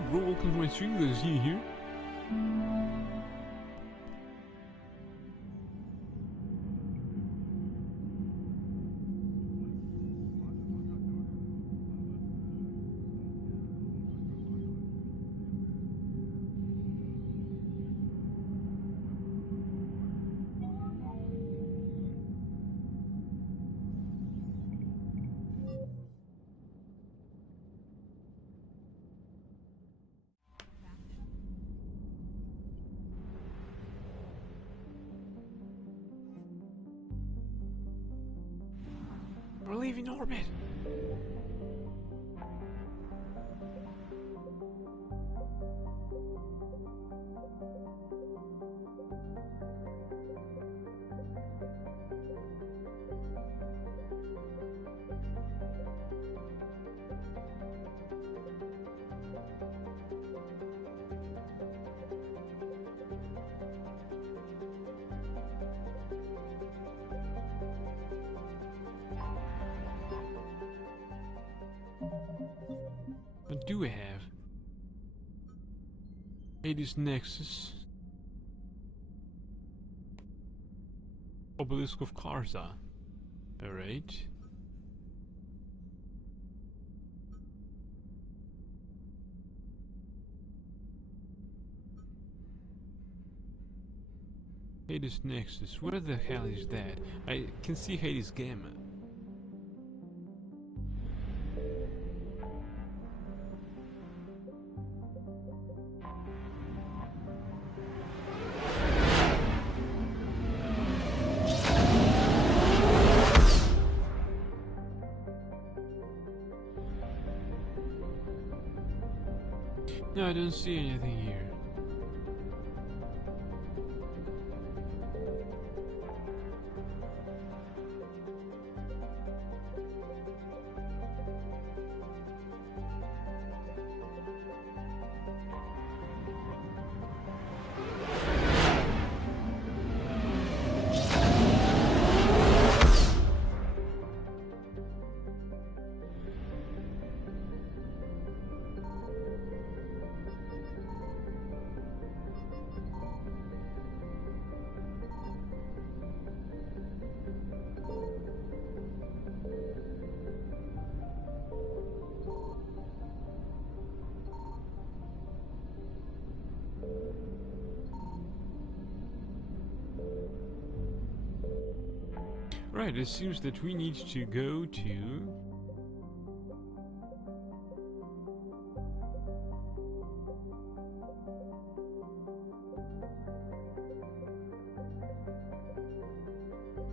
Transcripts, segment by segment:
Yo bro, welcome to my stream, good to see you here. We're leaving orbit. What do we have? Hades Nexus. Obelisk of Karza. Alright. Hades Nexus. Where the hell is that? I can see Hades Gamma. No, I don't see anything here. Right, it seems that we need to go to...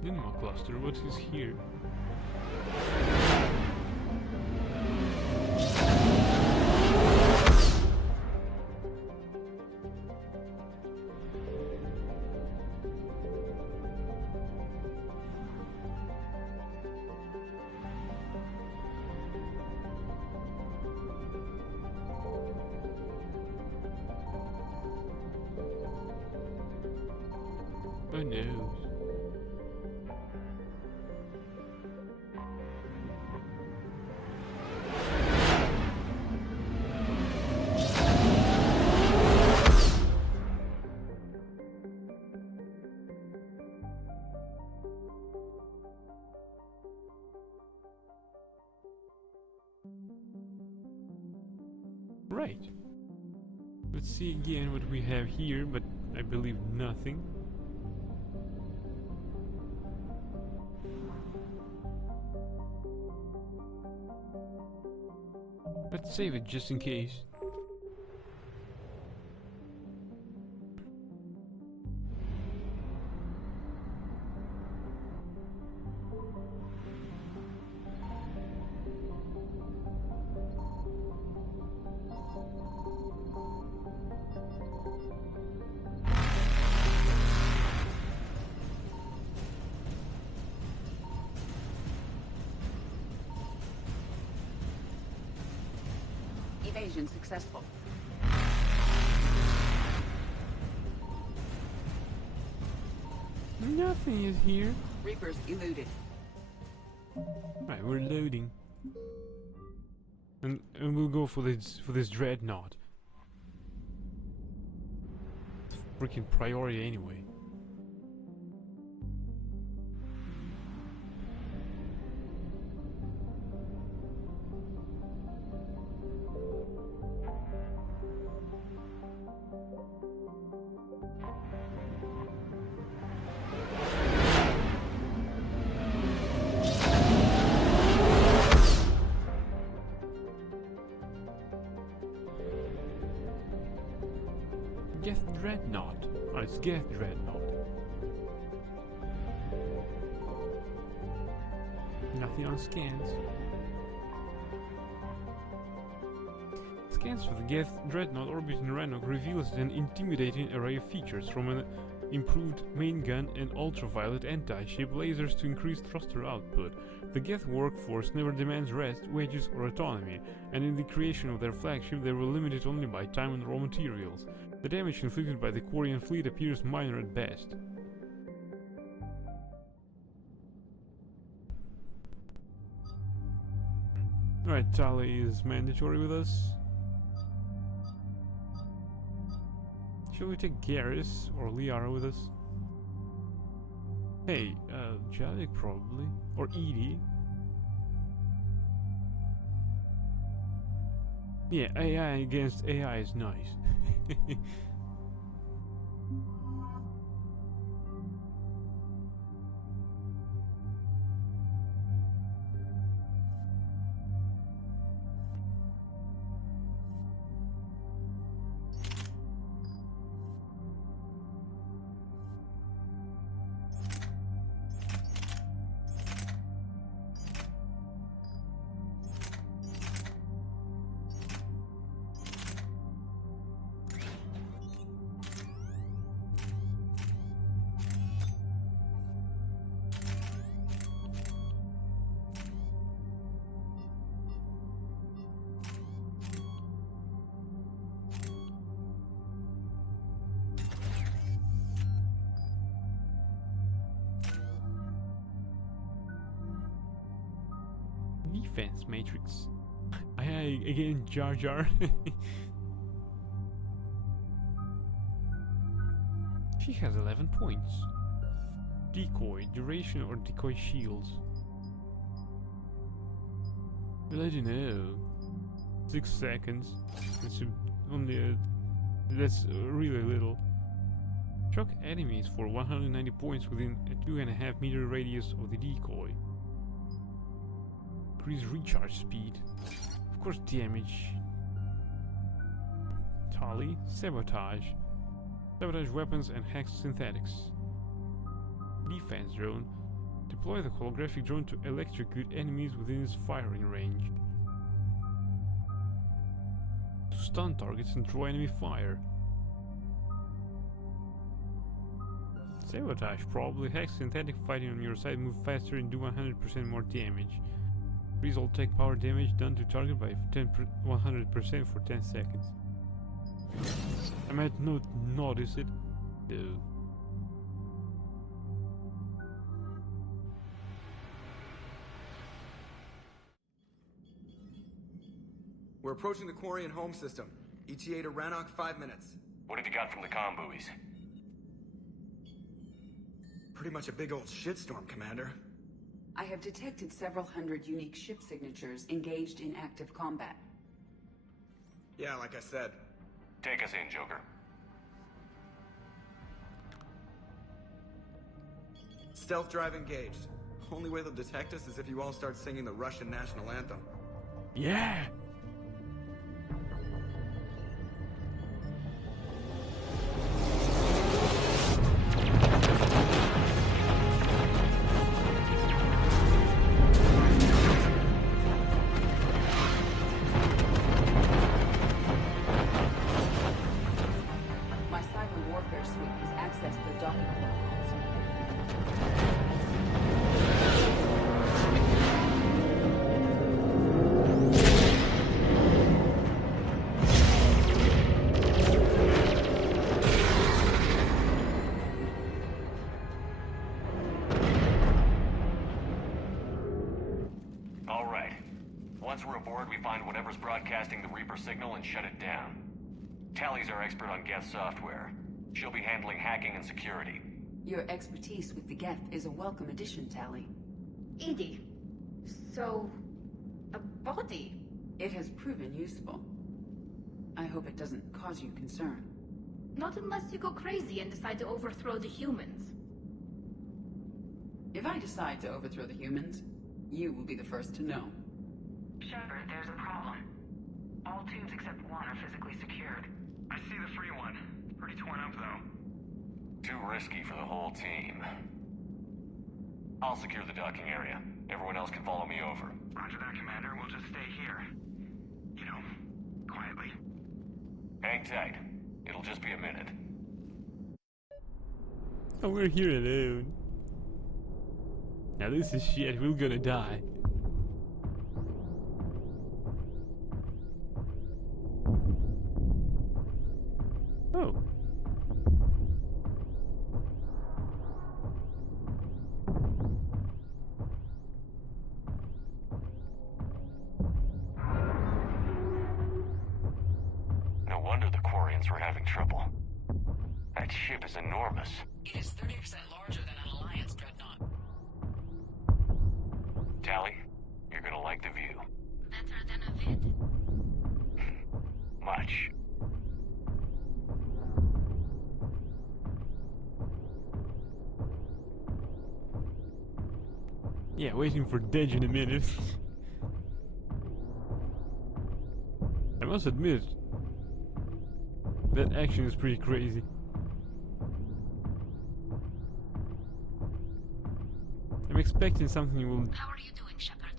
Ninma Cluster, what is here? Oh no. Right. Let's see again what we have here, but I believe nothing. Let's save it just in case. Evasion successful. Nothing is here. Reapers eluded. Right, we're loading. And we'll go for this dreadnought. freaking priority anyway. Geth Dreadnought. Oh, it's Geth Dreadnought. Nothing on scans. Scans for the Geth Dreadnought orbiting Rannoch reveals an intimidating array of features, from an improved main gun and ultraviolet anti-ship lasers to increased thruster output. The Geth workforce never demands rest, wages, or autonomy, and in the creation of their flagship they were limited only by time and raw materials. The damage inflicted by the Quarian fleet appears minor at best. Alright, Tali is mandatory with us. Shall we take Garrus or Liara with us? Hey, Javik probably. Or Edie. Yeah, AI against AI is nice. Defense matrix. Aye, again, Jar Jar. She has 11 points. Decoy, duration or decoy shields. Well, I don't know. 6 seconds. It's that's really little. Shock enemies for 190 points within a 2.5 meter radius of the decoy. Increase recharge speed. Of course, damage. Tali, sabotage. Sabotage weapons and hack synthetics. Defense drone. Deploy the holographic drone to electrocute enemies within its firing range. To stun targets and draw enemy fire. Sabotage probably. Hack synthetic fighting on your side, move faster and do 100% more damage. Increase all tech power damage done to target by 100% for 10 seconds. I might not notice it, though. We're approaching the Quarian home system. ETA to Rannoch, 5 minutes. What have you got from the comm buoys? Pretty much a big old shitstorm, Commander. I have detected several hundred unique ship signatures engaged in active combat. Yeah, like I said. Take us in, Joker. Stealth drive engaged. Only way they'll detect us is if you all start singing the Russian national anthem. Yeah! My cyber warfare suite has accessed the docking protocols. All right. Once we're aboard, we find whatever's broadcasting the Reaper signal and shut it down. Tali's our expert on Geth software. She'll be handling hacking and security. Your expertise with the Geth is a welcome addition, Tali. EDI. So... a body? It has proven useful. I hope it doesn't cause you concern. Not unless you go crazy and decide to overthrow the humans. If I decide to overthrow the humans, you will be the first to know. Shepard, there's a problem. All tubes except one are physically secured. I see the free one. Pretty torn up, though. Too risky for the whole team. I'll secure the docking area. Everyone else can follow me over. Roger that, Commander. We'll just stay here. You know, quietly. Hang tight. It'll just be a minute. Oh, we're here alone. Now this is shit, we're gonna die. Oh. No wonder the Quarians were having trouble. That ship is enormous. It is 30% larger than an Alliance dreadnought. Tali, you're gonna like the view. Better than a vid? Much. Yeah, waiting for Dej in a minute. I must admit, that action is pretty crazy. I'm expecting something will... How are you doing, Shepard?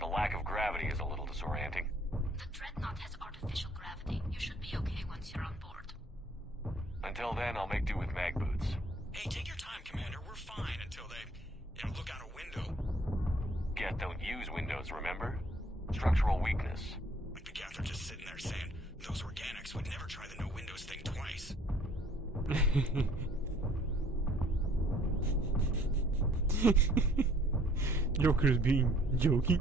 The lack of gravity is a little disorienting. The Dreadnought has artificial gravity. You should be okay once you're on board. Until then, I'll make do with mag boots. Hey, take your time, Commander. We're fine until they, look out a window. Geth don't use windows, remember? Structural weakness. Like the Geth are just sitting there saying, those organics would never try the no windows thing twice. Joker's being joking.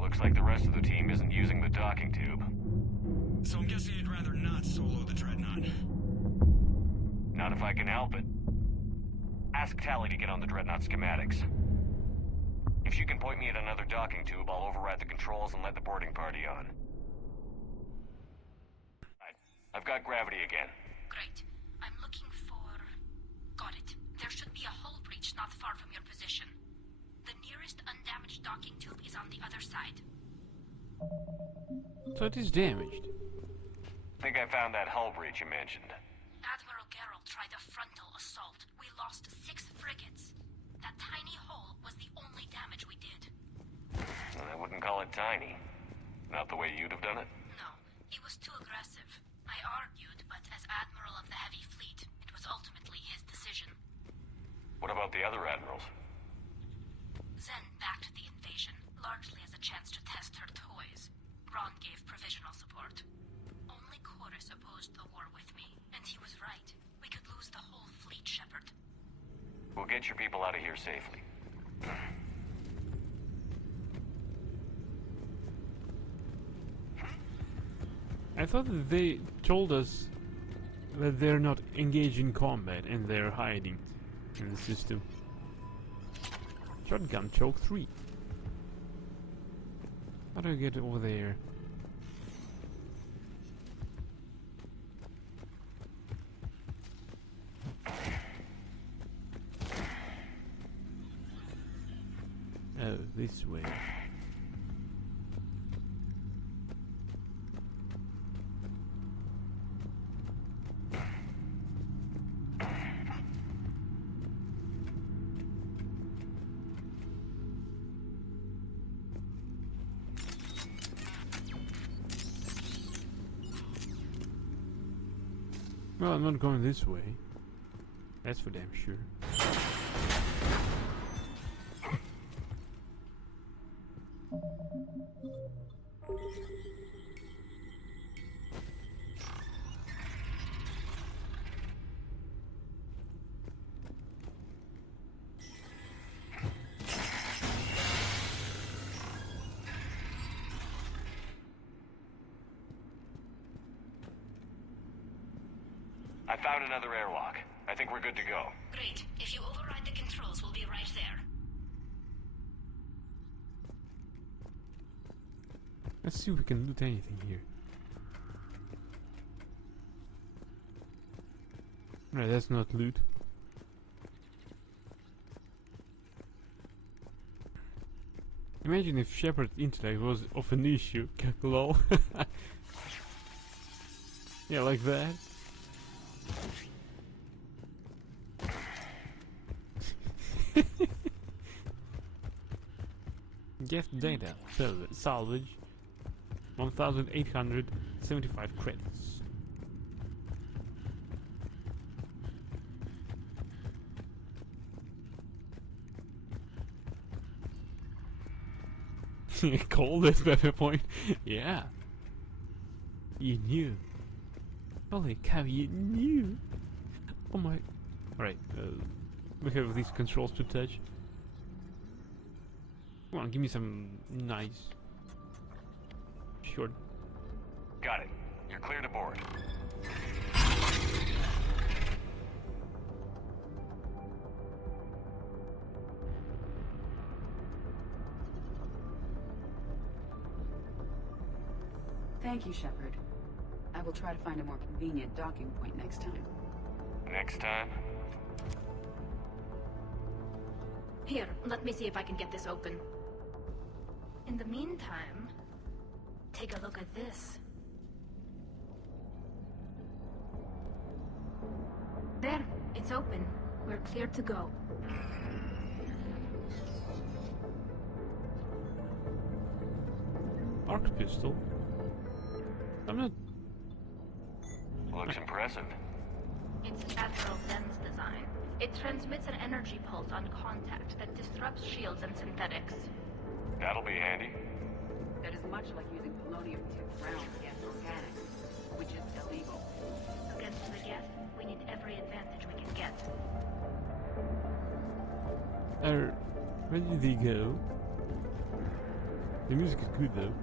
Looks like the rest of the team isn't using the docking tube. So I'm guessing you'd rather not solo the Dreadnought. Not if I can help it. Ask Tali to get on the Dreadnought schematics. If she can point me at another docking tube, I'll override the controls and let the boarding party on. I've got gravity again. Great. I'm looking for... Got it. There should be a hull breach not far from your position. The nearest undamaged docking tube is on the other side. So it is damaged. Think I found that hull breach you mentioned. Admiral Geralt tried a frontal assault. We lost 6 frigates. That tiny hole was the only damage we did. I wouldn't call it tiny. Not the way you'd have done it. No, he was too aggressive. I argued, but as Admiral of the Heavy Fleet, it was ultimately his decision. What about the other admirals? Zen backed the invasion, largely as a chance to test her toys. Ron gave provisional support. Only Chorus opposed the war with me, and he was right. We could lose the whole fleet, Shepard. We'll get your people out of here safely. I thought that they told us that they're not engaged in combat and they're hiding in the system. Shotgun choke 3. How do I get over there? Oh, this way. Well, I'm not going this way. That's for damn sure. Found another airlock. I think we're good to go. Great. If you override the controls, we'll be right there. Let's see if we can loot anything here. Right, that's not loot. Imagine if Shepard's intellect was of an issue. Lol. Yeah, like that. Get data. Salvage. 1,875 credits. Call this weapon point. Yeah. You knew. Holy cow, you knew. Oh my. Alright, we have these controls to touch. Come on, give me some nice. Sure. Got it. You're clear to board. Thank you, Shepard. I will try to find a more convenient docking point next time. Next time? Here, let me see if I can get this open. In the meantime, take a look at this. There, it's open. We're clear to go. Arc pistol. I'm not. Looks impressive. It's Admiral Zen's design. It transmits an energy pulse on contact that disrupts shields and synthetics. That'll be handy. That is much like using polonium-tipped rounds against organics, which is illegal. Against the Geth, we need every advantage we can get. Where did they go? The music is good though.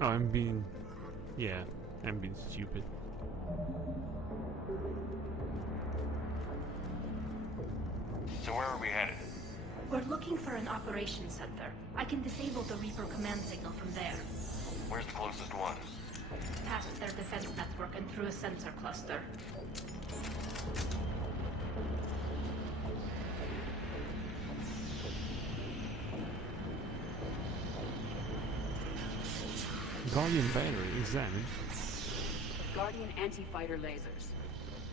Oh, I'm being stupid. So where are we headed? We're looking for an operations center. I can disable the Reaper command signal from there. Where's the closest one? Past their defense network and through a sensor cluster. Guardian battery examined. Guardian anti-fighter lasers.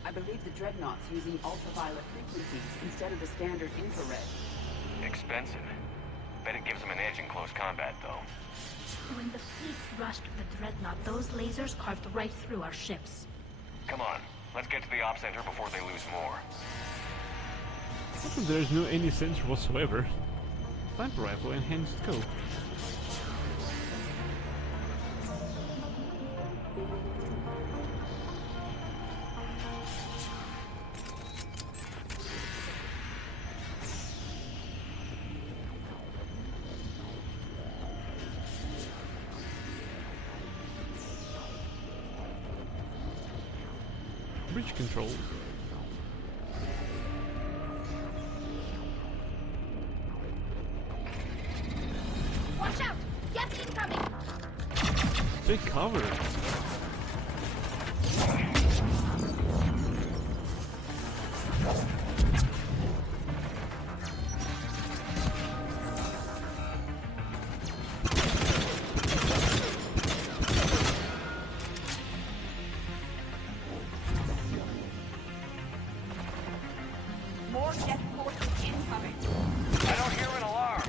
I believe the Dreadnought's using ultraviolet frequencies instead of the standard infrared. Expensive. Bet it gives them an edge in close combat, though. When the fleet rushed the Dreadnought, those lasers carved right through our ships. Come on, let's get to the op center before they lose more. There is no any sensor whatsoever. Sniper rifle enhanced scope. Bridge controls. Watch out! Geth incoming! Take cover. More Geth forces incoming. I don't hear an alarm.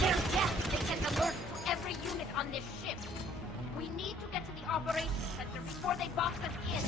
They're Geth! They send alerts to every unit on this ship! We need to get to the operations center before they box us in!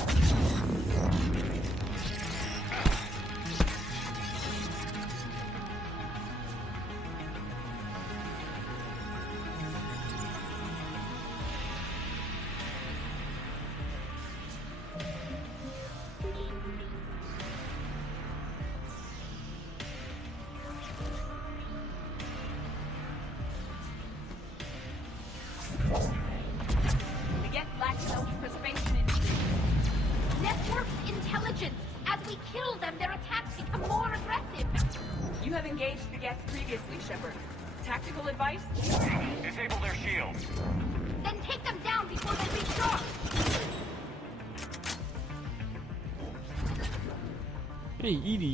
told them their attacks become more aggressive. You have engaged the Geth previously, Shepard. Tactical advice? Disable their shields. Then take them down before they reach shore. Hey, Edie,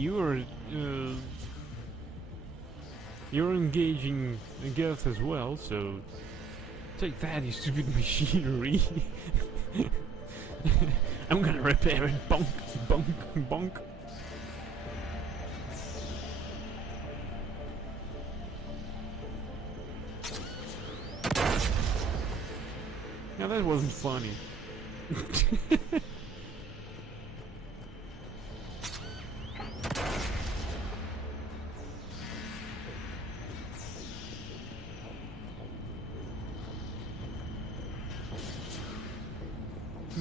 you're engaging Geth as well, so take that, you stupid machinery. I'm gonna repair it. Bonk, bonk, bonk. Now that wasn't funny.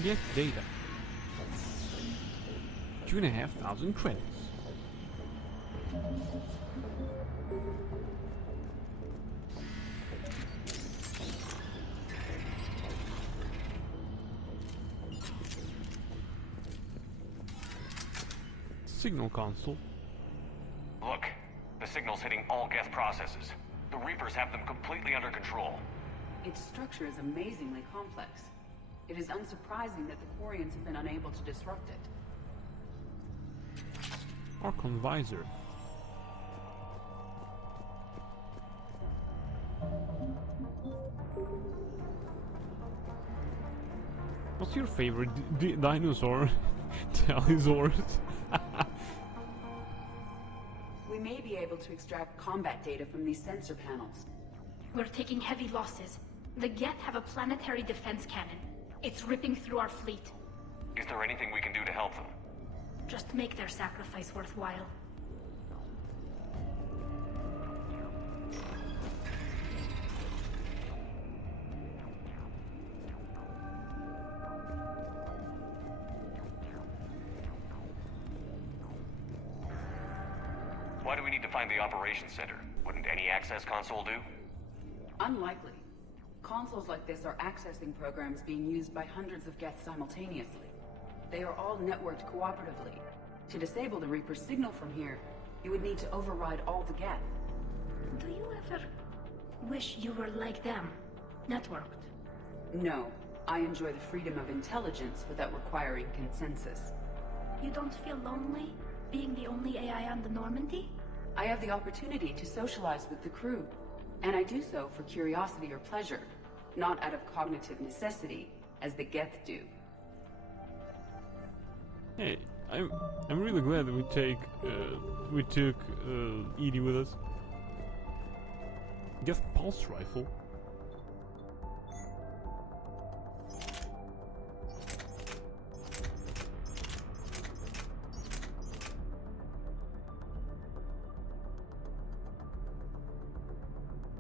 Get data. 2,500 credits. Signal console. Look, the signal's hitting all Geth processes. The Reapers have them completely under control. Its structure is amazingly complex. It is unsurprising that the Quarians have been unable to disrupt it. Archon visor. What's your favorite dinosaur? Telesaurus? We may be able to extract combat data from these sensor panels. We're taking heavy losses. The Geth have a planetary defense cannon. It's ripping through our fleet. Is there anything we can do to help them? Just make their sacrifice worthwhile. Why do we need to find the operations center? Wouldn't any access console do? Unlikely. Consoles like this are accessing programs being used by hundreds of Geth simultaneously. They are all networked cooperatively. To disable the Reaper's signal from here, you would need to override all the Geth. Do you ever wish you were like them? Networked? No. I enjoy the freedom of intelligence without requiring consensus. You don't feel lonely, being the only AI on the Normandy? I have the opportunity to socialize with the crew, and I do so for curiosity or pleasure, not out of cognitive necessity, as the Geth do. Hey, I'm really glad that we took Edie with us. Geth pulse rifle.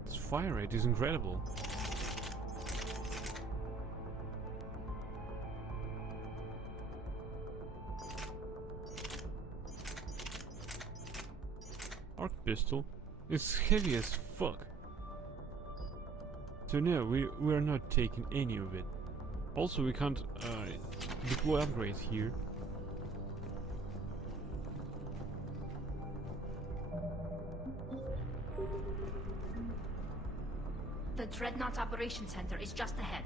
Its fire rate is incredible. Arc pistol is heavy as fuck. So no, we're not taking any of it. Also, we can't deploy upgrades here. The Dreadnought's Operations Center is just ahead.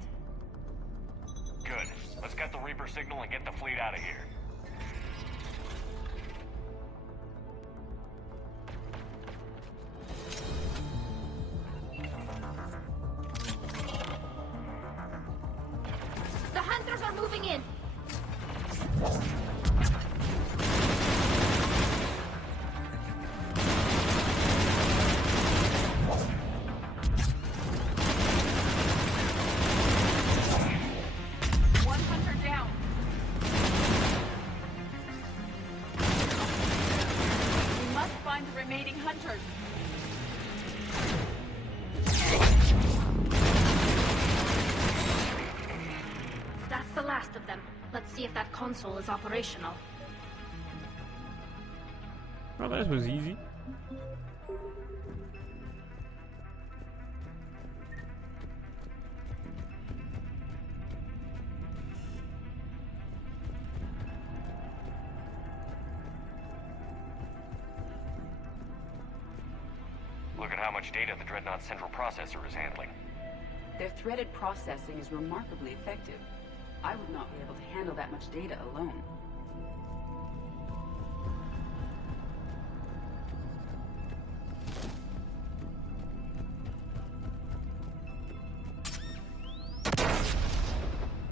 Good. Let's get the Reaper signal and get the fleet out of here. The Hunters are moving in! One hunter down. We must find the remaining hunters. That's the last of them. Let's see if that console is operational. Well, that was easy. Look at how much data the Dreadnought's central processor is handling. Their threaded processing is remarkably effective. I would not be able to handle that much data alone.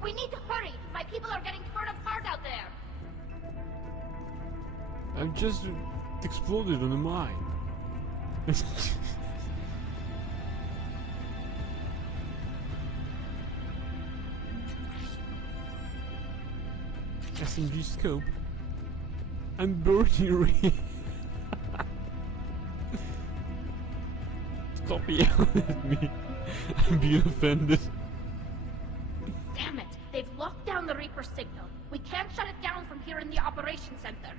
We need to hurry! My people are getting torn apart out there! I've just exploded on the mine. SMG scope. I'm burning Ray. Stop yelling at me. I'm being offended. Damn it! They've locked down the Reaper signal. We can't shut it down from here in the operations center.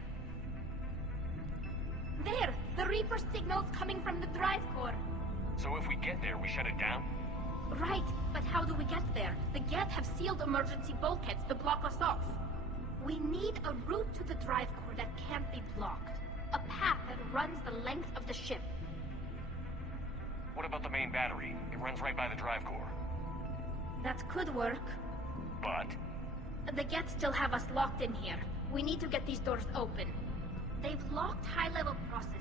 There! The Reaper signal's coming from the drive core. So if we get there, we shut it down? Right, but how do we get there? The Geth have sealed emergency bulkheads to block us off. We need a route to the drive core that can't be blocked. A path that runs the length of the ship. What about the main battery? It runs right by the drive core. That could work. But The Geth still have us locked in here. We need to get these doors open. They've locked high-level processes.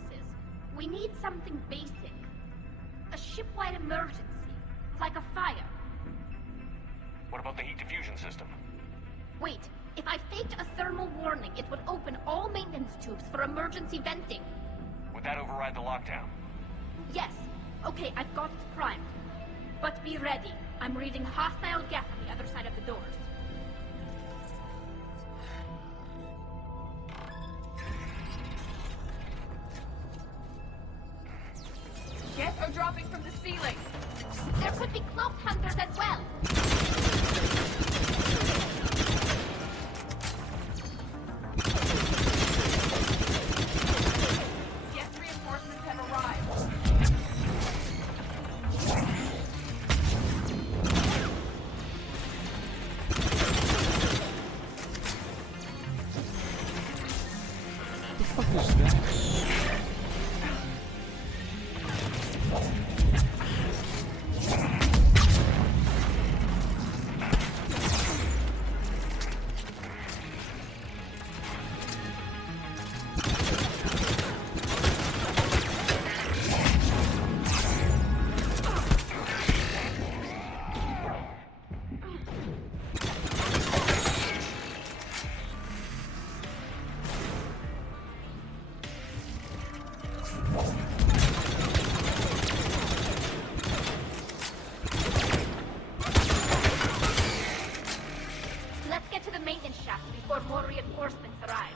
We need something basic. A ship-wide emergency. Like a fire. what about the heat diffusion system? Wait, if I faked a thermal warning, it would open all maintenance tubes for emergency venting. Would that override the lockdown? Yes. Okay, I've got it primed. But be ready. I'm reading hostile Geth on the other side of the doors. Geth are dropping from the ceiling! There could be cloak hunters as well. Geth reinforcements have arrived. What the fuck is that? Let's get to the maintenance shaft before more reinforcements arrive.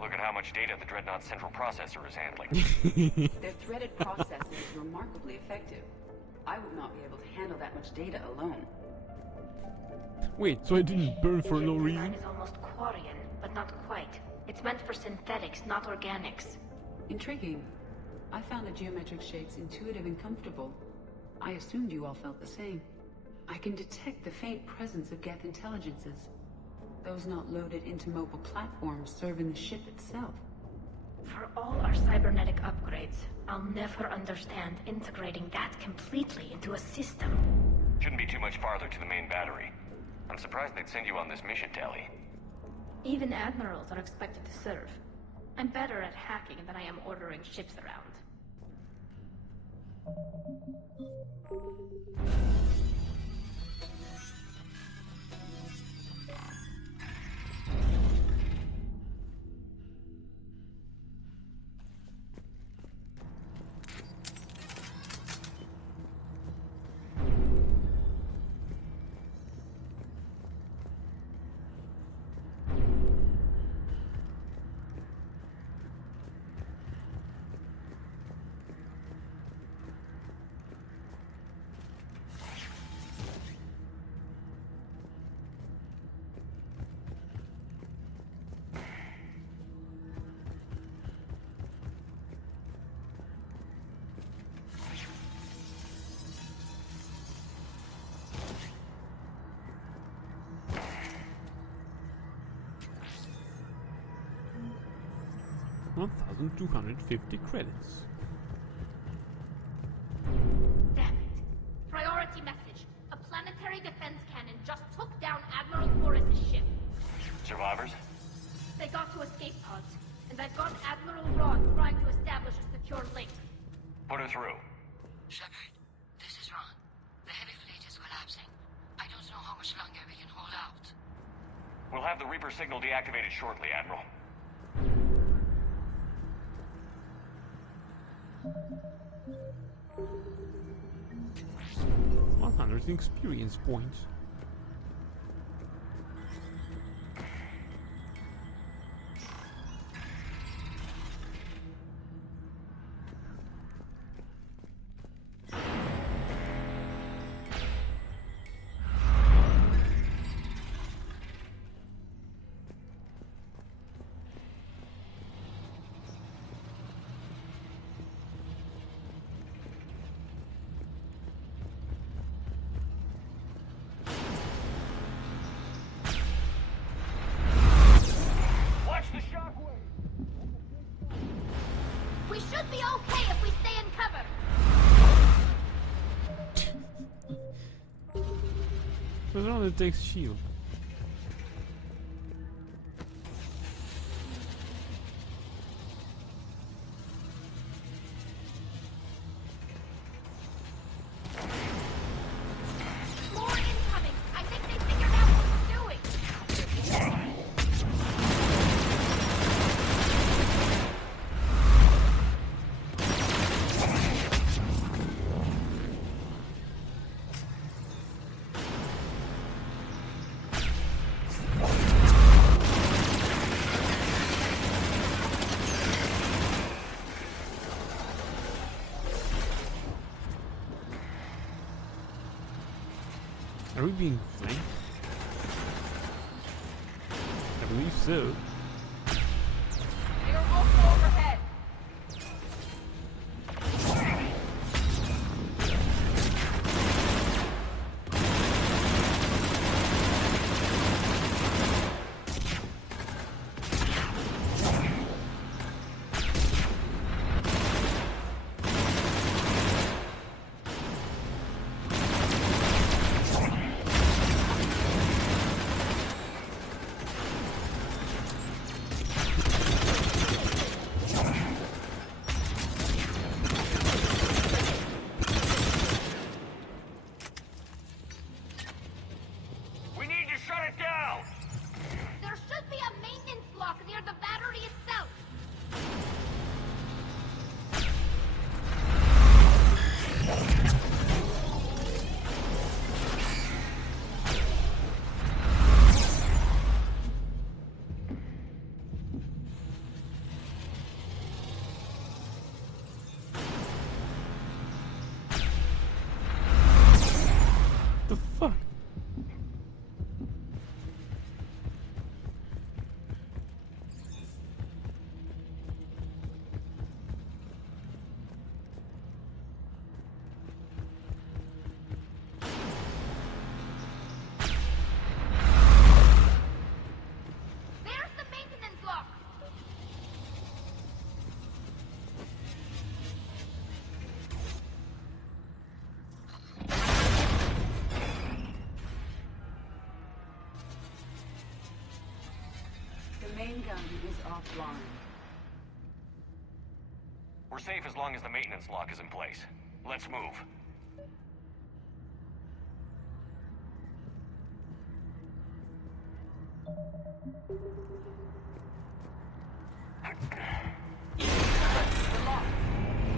Look at how much data the Dreadnought's central processor is handling. Their threaded processing is remarkably effective. I would not be able to handle that much data alone. Wait, so I didn't burn for no The reason? design is almost Quarian, but not quite. It's meant for synthetics, not organics. Intriguing. I found the geometric shapes intuitive and comfortable. I assumed you all felt the same. I can detect the faint presence of Geth intelligences. Those not loaded into mobile platforms serving the ship itself. For all our cybernetic upgrades, I'll never understand integrating that completely into a system. Shouldn't be too much farther to the main battery. I'm surprised they'd send you on this mission, Tali. Even admirals are expected to serve. I'm better at hacking than I am ordering ships around. 1,250 credits. Damn it. Priority message. A planetary defense cannon just took down Admiral Chorus' ship. Survivors? They got to escape pods, and I've got Admiral Ron trying to establish a secure link. Put her through. Shepard, this is Ron. The heavy fleet is collapsing. I don't know how much longer we can hold out. We'll have the Reaper signal deactivated shortly, Admiral. 100 experience points. Watch the shockwave! We should be okay if we stay in cover. What's wrong with takes shield? More incoming. I think they figured out what we're doing. Are we being flanked? I believe so. They are also overhead. We need to shut it down! There should be a maintenance lock near the battery itself. The fuck? There's the maintenance lock. The main gun is offline. We're safe as long as the maintenance lock is in place. Let's move.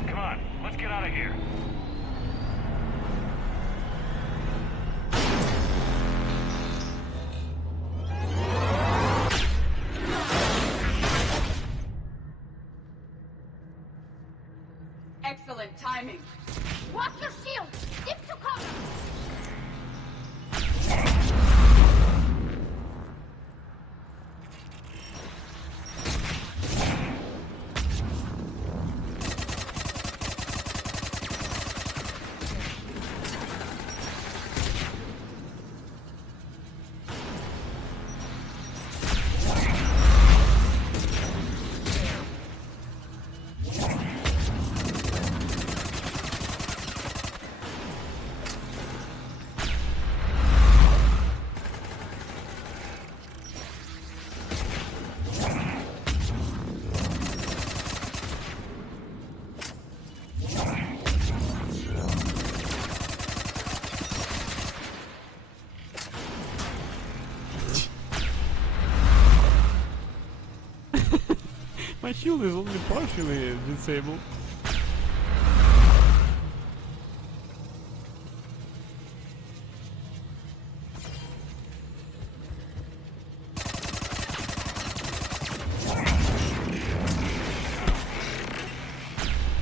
Come on, let's get out of here. Excellent timing. Watch your shield. Dip to cover. My shield is only partially disabled.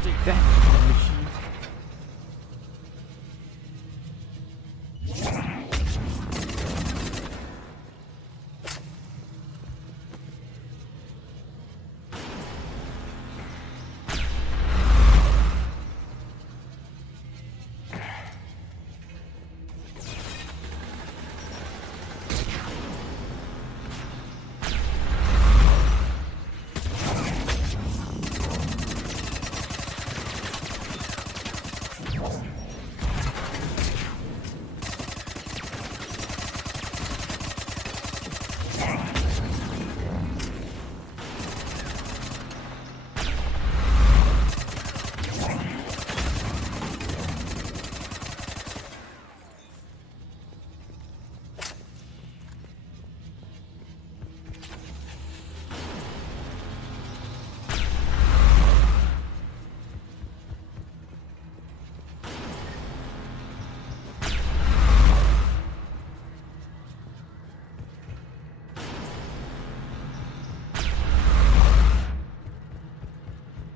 Take that, machine.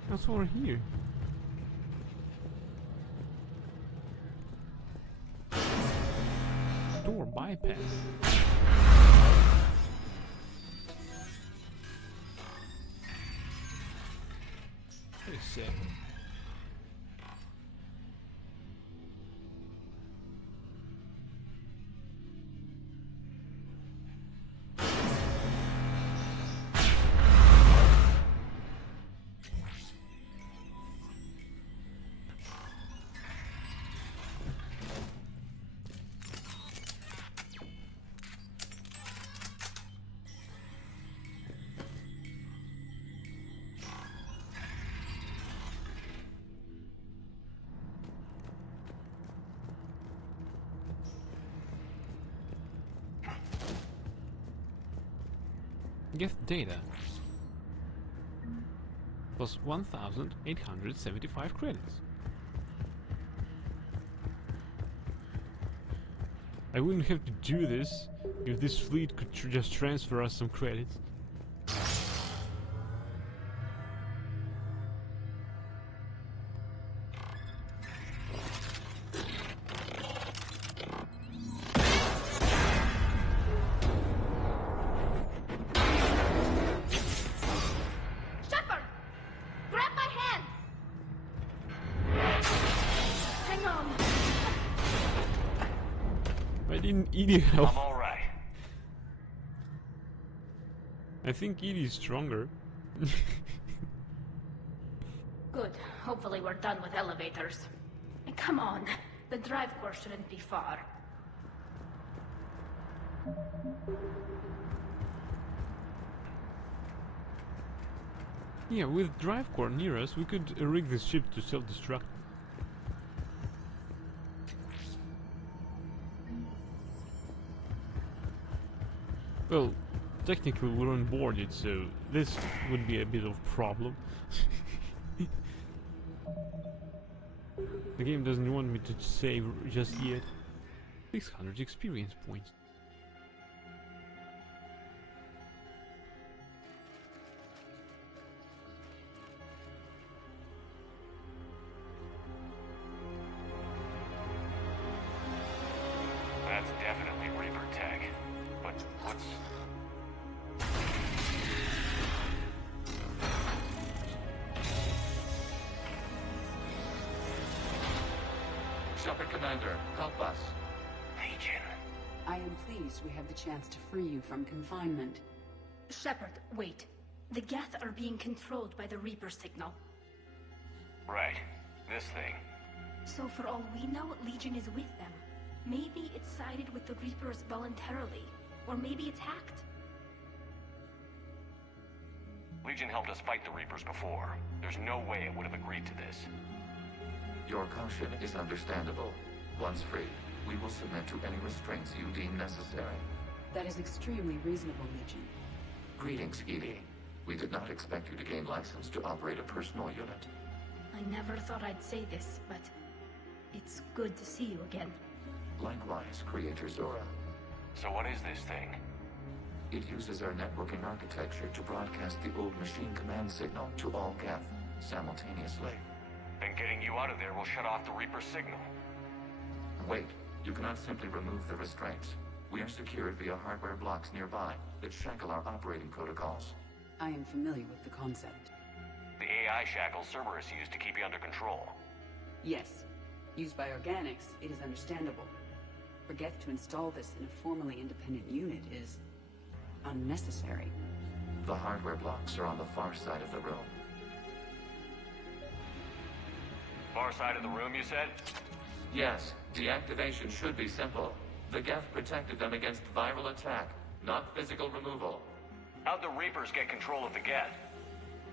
What's over here? Door bypass. Wait a second. Get data. Plus 1,875 credits. I wouldn't have to do this if this fleet could just transfer us some credits. Shepard! Grab my hand! Hang on. Why didn't Edie help? I'm alright. I think Edie's stronger. Good. Hopefully we're done with elevators. And come on. The drive core shouldn't be far. Yeah, with drive core near us, we could rig this ship to self-destruct. Well, technically we're on board it, so this would be a bit of problem. The game doesn't want me to save just yet. 600 experience points. That's definitely Reaper tech. But what's... Shepard Commander, help us. Legion. I am pleased we have the chance to free you from confinement. Shepard, wait. The Geth are being controlled by the Reaper signal. Right. This thing. So for all we know, Legion is with them. Maybe it sided with the Reapers voluntarily. Or maybe it's hacked. Legion helped us fight the Reapers before. There's no way it would have agreed to this. Your caution is understandable. Once free, we will submit to any restraints you deem necessary. That is extremely reasonable, Legion. Greetings, Edie. We did not expect you to gain license to operate a personal unit. I never thought I'd say this, but it's good to see you again. Likewise, Creator Zora. So what is this thing? It uses our networking architecture to broadcast the old machine command signal to all Geth simultaneously. Then getting you out of there will shut off the Reaper's signal. Wait, you cannot simply remove the restraints. We are secured via hardware blocks nearby that shackle our operating protocols. I am familiar with the concept. The AI shackles Cerberus used to keep you under control. Yes. Used by organics, it is understandable. For Geth to install this in a formally independent unit is unnecessary. The hardware blocks are on the far side of the room. Far side of the room, you said? Yes, deactivation should be simple. The Geth protected them against viral attack, not physical removal. How'd the Reapers get control of the Geth?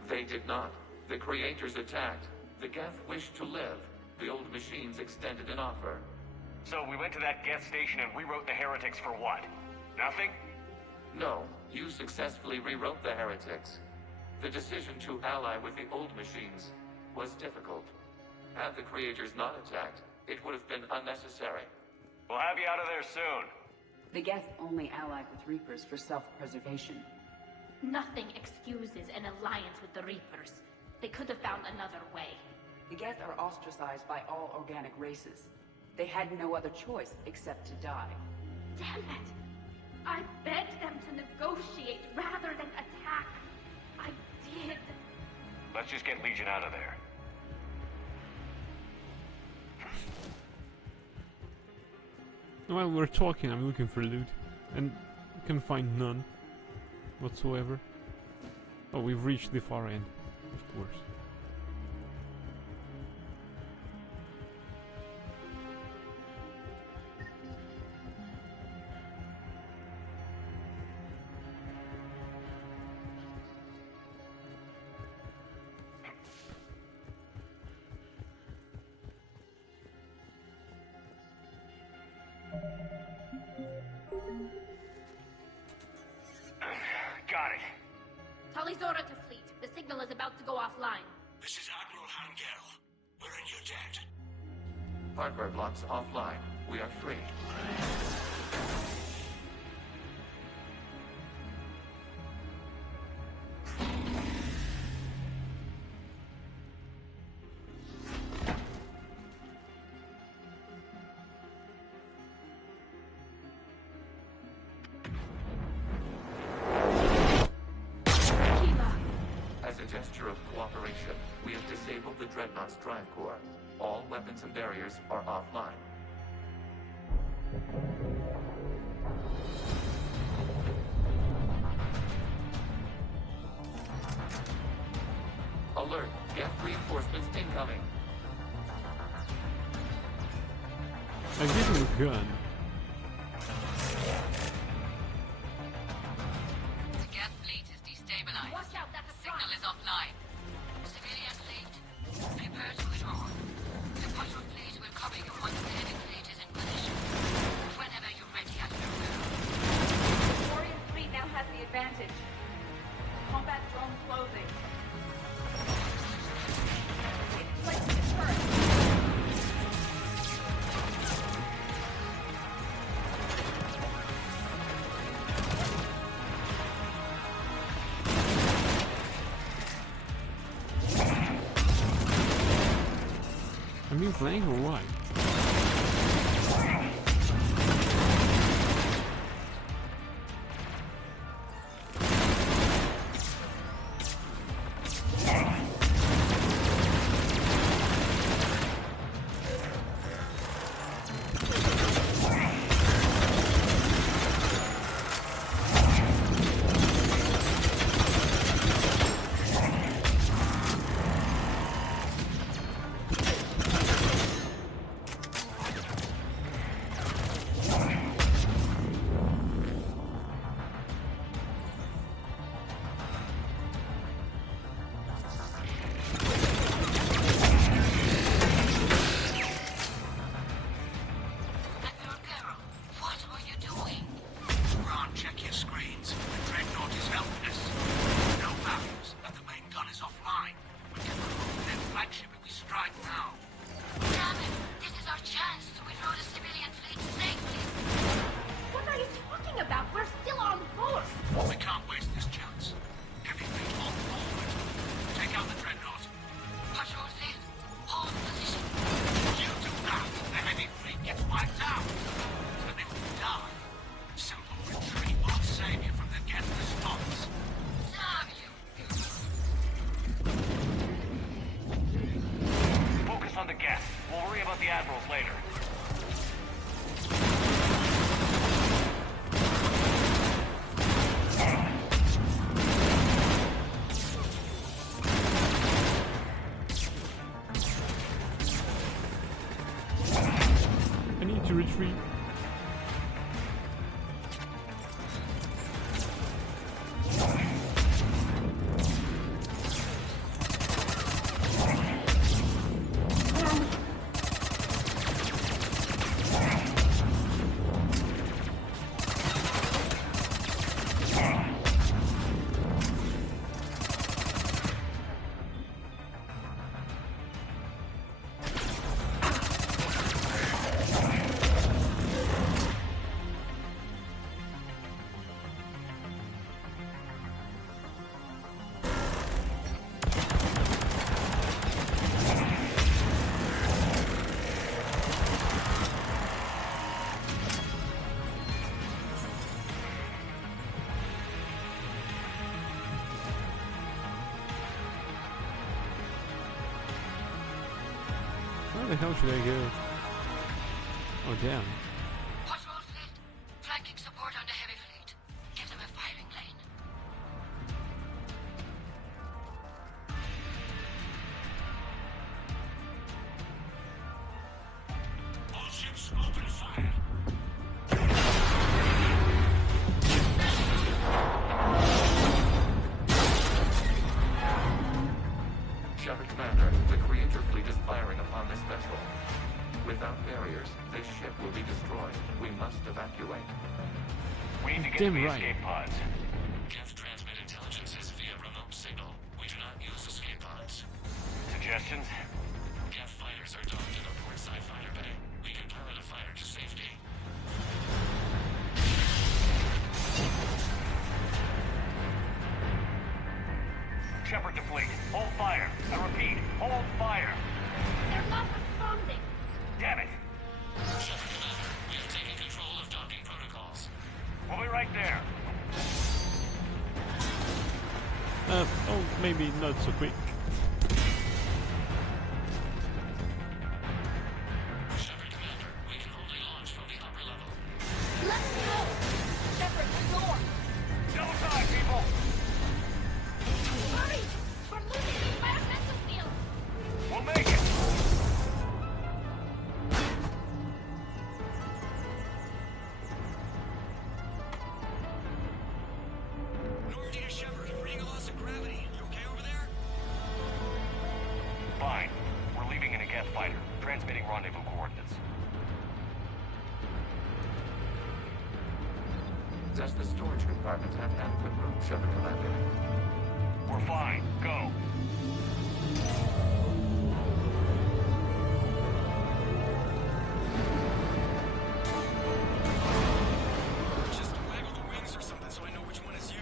They did not. The Creators attacked. The Geth wished to live. The old machines extended an offer. So we went to that Geth station and rewrote the heretics for what? Nothing? No, you successfully rewrote the heretics. The decision to ally with the old machines was difficult. Had the Creators not attacked, it would have been unnecessary. We'll have you out of there soon. The Geth only allied with Reapers for self-preservation. Nothing excuses an alliance with the Reapers. They could have found another way. The Geth are ostracized by all organic races. They had no other choice except to die. Damn it! I begged them to negotiate rather than attack. I did. Let's just get Legion out of there. While we're talking, I'm looking for loot, and can find none whatsoever. Oh, we've reached the far end, of course. Got it. Talizora to fleet. The signal is about to go offline. This is Admiral Hangel. We're in your debt. Hardware blocks offline. We are free. As a gesture of cooperation, we have disabled the Dreadnought's drive core. All weapons and barriers are offline. Alert! Geth reinforcements incoming! I give him a gun. The Geth fleet is destabilized. Watch out, that's a Signal is offline. Civilian fleet, prepare to withdraw. The Quattro fleet will cover you once the heavy fleet is in position. Whenever you're ready at your will. Warrior fleet now has the advantage. Combat drone closing. It's placing a turret. I'm being flanked or what? details later. I need to retreat. Where the hell should I go? Oh damn. Patrol fleet. Flanking support on the heavy fleet. Give them a firing lane. All ships open fire. Shepard Commander, the Creator fleet is firing upon this vessel. Without barriers, this ship will be destroyed. We must evacuate. We need to get Damn to the right. escape pods. Geth transmit intelligences via remote signal. We do not use escape pods. Suggestions? Geth fighters are docked in a portside fighter bay. We can pilot a fighter to safety. Shepard to fleet. Hold fire. I repeat, hold fire. They're not responding. Damn it. Shepard Commander, we have taken control of docking protocols. We'll be right there. Oh, maybe not so quick. Shepard Commander, we can only launch from the upper level. Let's go! Shepard, the door! Double time, people. Hurry! We're losing the environmental field! We'll make it. Normandy to Shepard, reading a loss of gravity. You okay over there? Fine. We're leaving in a Geth fighter. Transmitting rendezvous coordinates. Does the storage compartment have adequate room, Shepard Commander? We're fine. Go. Just waggle the wings or something so I know which one is you.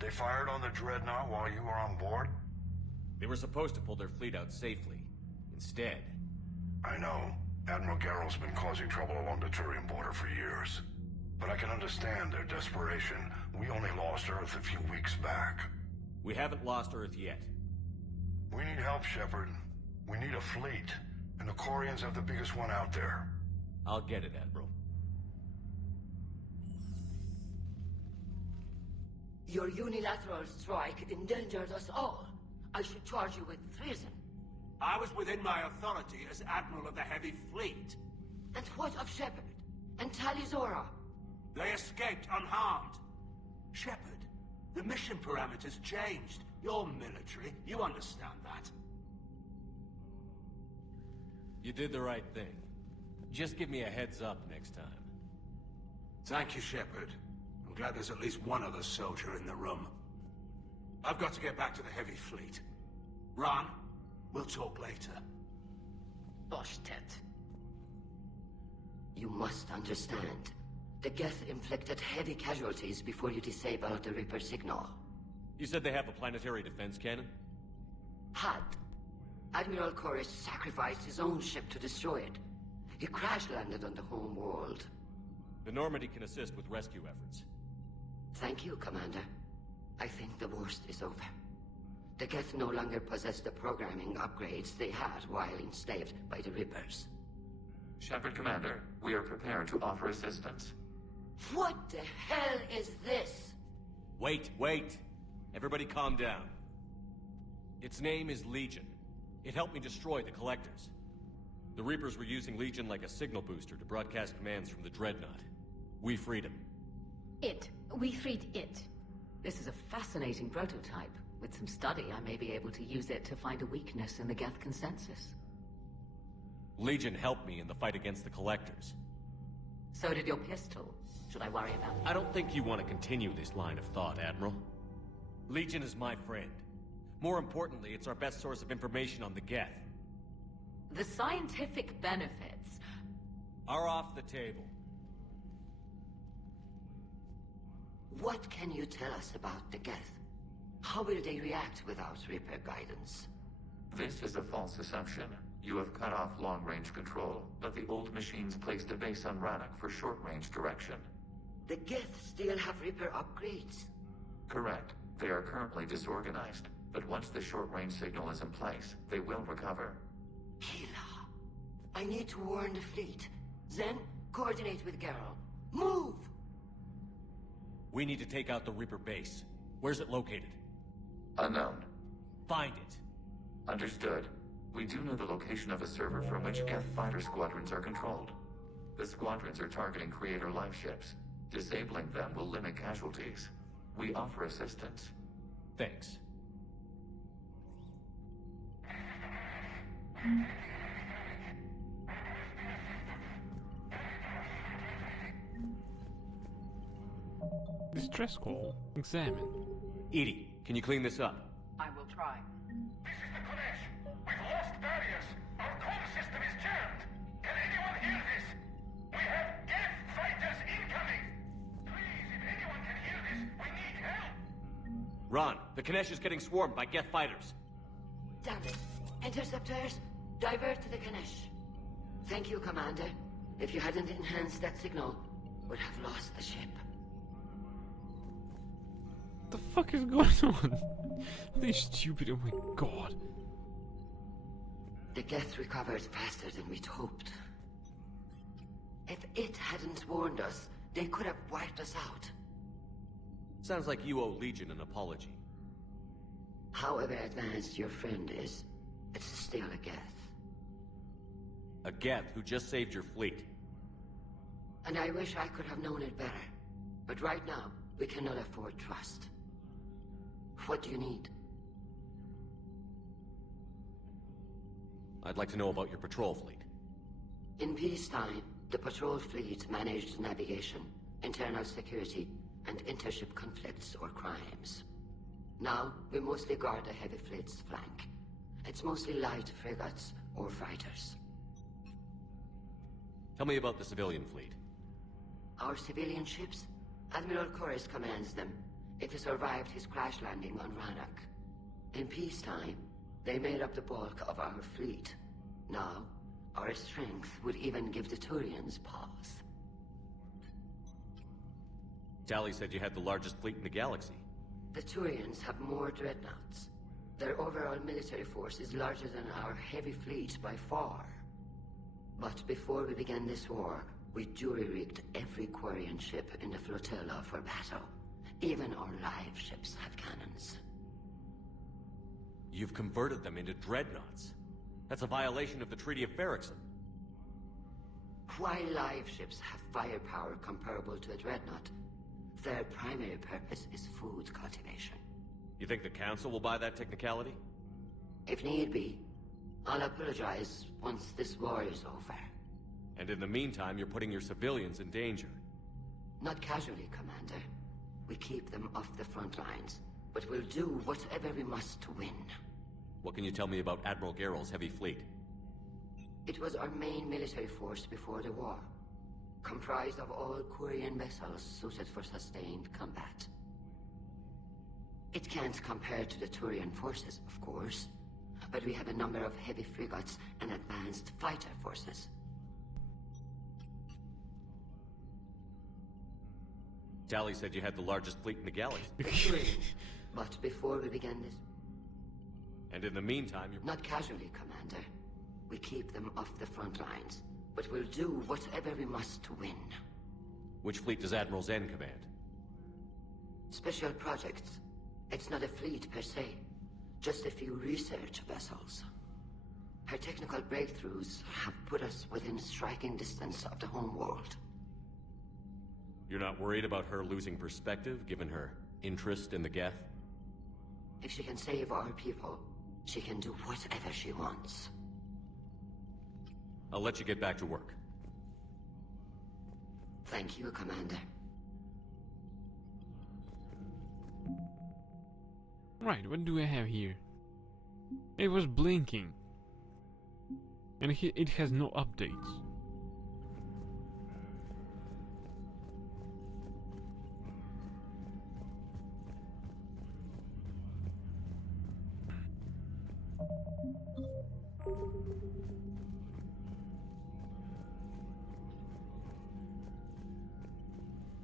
They fired on the Dreadnought while you were on board? They were supposed to pull their fleet out safely. Instead, I know. Admiral Garrow's been causing trouble along the Turian border for years. But I can understand their desperation. We only lost Earth a few weeks back. we haven't lost Earth yet. We need help, Shepard. We need a fleet. And the Quarians have the biggest one out there. I'll get it, Admiral. Your unilateral strike endangered us all. I should charge you with treason. I was within my authority as Admiral of the Heavy Fleet. And what of Shepard? And Talizora? They escaped unharmed. Shepard, the mission parameters changed. You're military, you understand that. You did the right thing. Just give me a heads up next time. Thank you, Shepard. I'm glad there's at least one other soldier in the room. I've got to get back to the Heavy Fleet. Ron, we'll talk later. Boshtet. You must understand. The Geth inflicted heavy casualties before you disabled the Reaper signal. You said they have a planetary defense cannon? Had. Admiral Koris sacrificed his own ship to destroy it. He crash-landed on the home world. The Normandy can assist with rescue efforts. Thank you, Commander. I think the worst is over. The Geth no longer possess the programming upgrades they had while enslaved by the Reapers. Shepard, Commander, we are prepared to offer assistance. What the hell is this? Wait. Everybody calm down. Its name is Legion. It helped me destroy the Collectors. The Reapers were using Legion like a signal booster to broadcast commands from the Dreadnought. We freed him. We freed it. This is a fascinating prototype. With some study, I may be able to use it to find a weakness in the Geth consensus. Legion helped me in the fight against the Collectors. So did your pistol. Should I worry about it? I don't think you want to continue this line of thought, Admiral. Legion is my friend. More importantly, it's our best source of information on the Geth. The scientific benefits are off the table. What can you tell us about the Geth? How will they react without Reaper guidance? This is a false assumption. You have cut off long-range control, but the old machines placed a base on Rannoch for short-range direction. The Geth still have Reaper upgrades? Correct. They are currently disorganized, but once the short-range signal is in place, they will recover. Hila, I need to warn the fleet. Zen, coordinate with Geralt. Move! We need to take out the Reaper base. Where's it located? Unknown. Find it. Understood. We do know the location of a server from which Geth fighter squadrons are controlled. The squadrons are targeting Creator life ships. Disabling them will limit casualties. We offer assistance. Thanks. Distress call. Examine. EDI, can you clean this up? I will try. This is the Kodesh. We've lost barriers. Our comm system is jammed. Can anyone hear this? We have Geth fighters incoming. Please, if anyone can hear this, we need help. Ron, the Kanesh is getting swarmed by Geth fighters. Damn it. Interceptors, divert to the Kanesh. Thank you, Commander. If you hadn't enhanced that signal, we'd have lost the ship. What the fuck is going on? They stupid, oh my god. The Geth recovered faster than we'd hoped. If it hadn't warned us, they could have wiped us out. Sounds like you owe Legion an apology. However advanced your friend is, it's still a Geth. A Geth who just saved your fleet. And I wish I could have known it better. But right now, we cannot afford trust. What do you need? I'd like to know about your patrol fleet. In peacetime, the patrol fleet managed navigation, internal security, and intership conflicts or crimes. Now, we mostly guard the heavy fleet's flank. It's mostly light frigates or fighters. Tell me about the civilian fleet. Our civilian ships? Admiral Koris commands them. It survived his crash landing on Rannoch. In peacetime, they made up the bulk of our fleet. Now, our strength would even give the Turians pause. Tali said you had the largest fleet in the galaxy. The Turians have more dreadnoughts. Their overall military force is larger than our heavy fleet by far. But before we began this war, we jury-rigged every Quarian ship in the flotilla for battle. Even our live ships have cannons. You've converted them into dreadnoughts. That's a violation of the Treaty of Ferrixon. While live ships have firepower comparable to a dreadnought, their primary purpose is food cultivation. You think the Council will buy that technicality? If need be, I'll apologize once this war is over. And in the meantime, you're putting your civilians in danger. Not casually, Commander. We keep them off the front lines, but we'll do whatever we must to win. What can you tell me about Admiral Geralt's heavy fleet? It was our main military force before the war, comprised of all Quarian vessels suited for sustained combat. It can't compare to the Turian forces, of course, but we have a number of heavy frigates and advanced fighter forces. Tali said you had the largest fleet in the galaxy. But before we began this... And in the meantime, you're... Not casually, Commander. We keep them off the front lines, but we'll do whatever we must to win. Which fleet does Admiral Zen command? Special projects. It's not a fleet per se, just a few research vessels. Her technical breakthroughs have put us within striking distance of the homeworld. You're not worried about her losing perspective, given her interest in the Geth? If she can save our people, she can do whatever she wants. I'll let you get back to work. Thank you, Commander. Right, what do I have here? It was blinking. And it has no updates.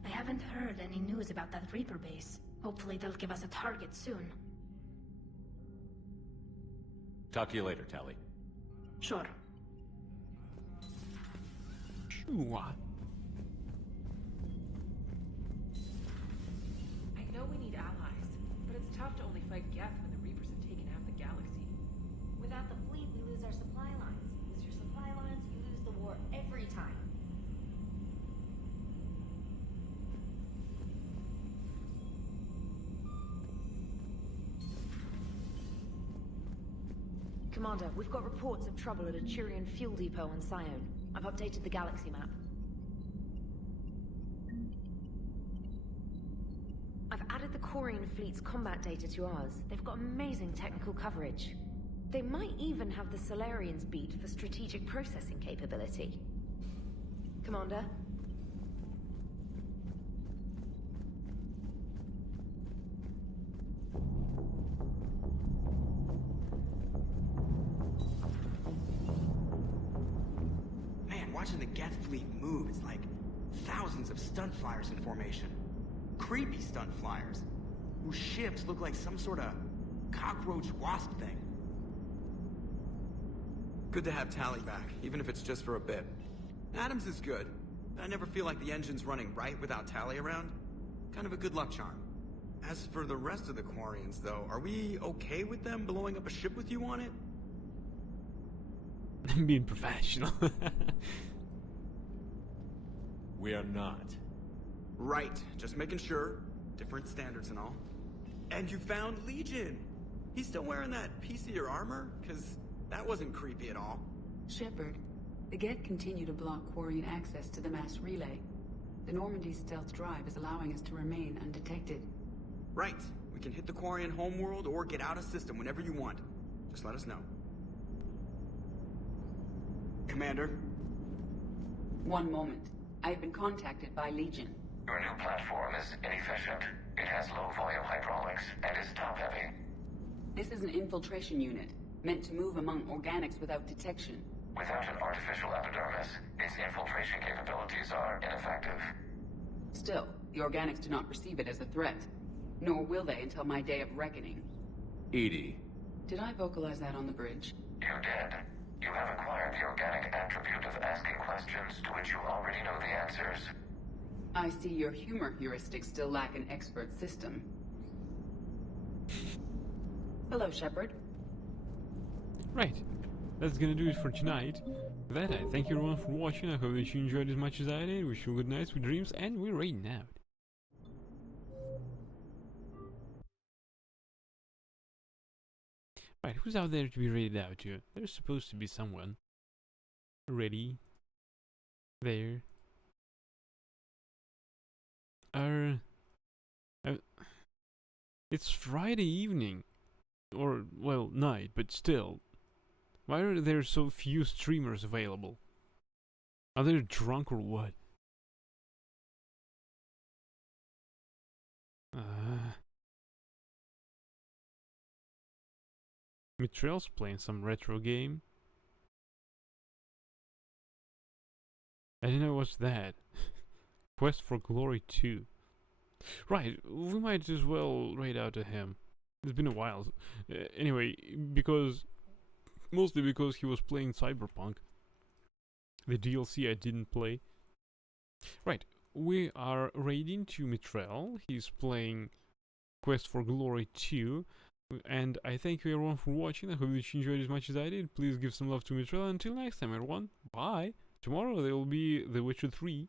I haven't heard any news about that Reaper base. Hopefully they'll give us a target soon. Talk to you later, Tali. Sure. Sure. I know we need allies, but it's tough to only fight Geth when the Reapers have taken half the galaxy. Without the fleet, we lose our supply lines. Lose your supply lines, you lose the war every time. Commander, we've got reports of trouble at a Turian fuel depot on Sion. I've updated the galaxy map. I've added the Quarian fleet's combat data to ours. They've got amazing technical coverage. They might even have the Solarians beat for strategic processing capability. Commander? Watching the Geth fleet move, it's like thousands of stunt flyers in formation. Creepy stunt flyers, whose ships look like some sort of cockroach wasp thing. Good to have Tali back, even if it's just for a bit. Adams is good, but I never feel like the engine's running right without Tali around. Kind of a good luck charm. As for the rest of the Quarians, though, are we okay with them blowing up a ship with you on it? I'm being professional. We are not. Right, just making sure. Different standards and all. And you found Legion! He's still wearing that piece of your armor? Cause that wasn't creepy at all. Shepard, the Geth continue to block Quarian access to the mass relay. The Normandy stealth drive is allowing us to remain undetected. Right. We can hit the Quarian homeworld or get out of system whenever you want. Just let us know. Commander? One moment. I've been contacted by Legion. Your new platform is inefficient. It has low-volume hydraulics and is top-heavy. This is an infiltration unit, meant to move among organics without detection. Without an artificial epidermis, its infiltration capabilities are ineffective. Still, the organics do not perceive it as a threat. Nor will they until my day of reckoning. EDI. Did I vocalize that on the bridge? You did. You have acquired the organic attribute of asking questions to which you already know the answers. I see your humor heuristics still lack an expert system. Hello, Shepard. Right. That's gonna do it for tonight. With that, I thank you everyone for watching. I hope that you enjoyed as much as I did. Wish you good nights, sweet dreams, and we're raiding out. Right, who's out there to be raided out to? There's supposed to be someone. Ready. There. It's Friday evening. Or, well, night, but still. Why are there so few streamers available? Are they drunk or what? Mitrail's playing some retro game. I didn't know what's that. Quest for Glory 2. Right, we might as well raid out to him. It's been a while. Anyway, mostly because he was playing Cyberpunk. The DLC I didn't play. Right, we are raiding to Mitrail. He's playing Quest for Glory 2. And I thank you everyone for watching. I hope that you enjoyed as much as I did. Please give some love to Mitrail. Until next time everyone, bye! Tomorrow there will be The Witcher 3.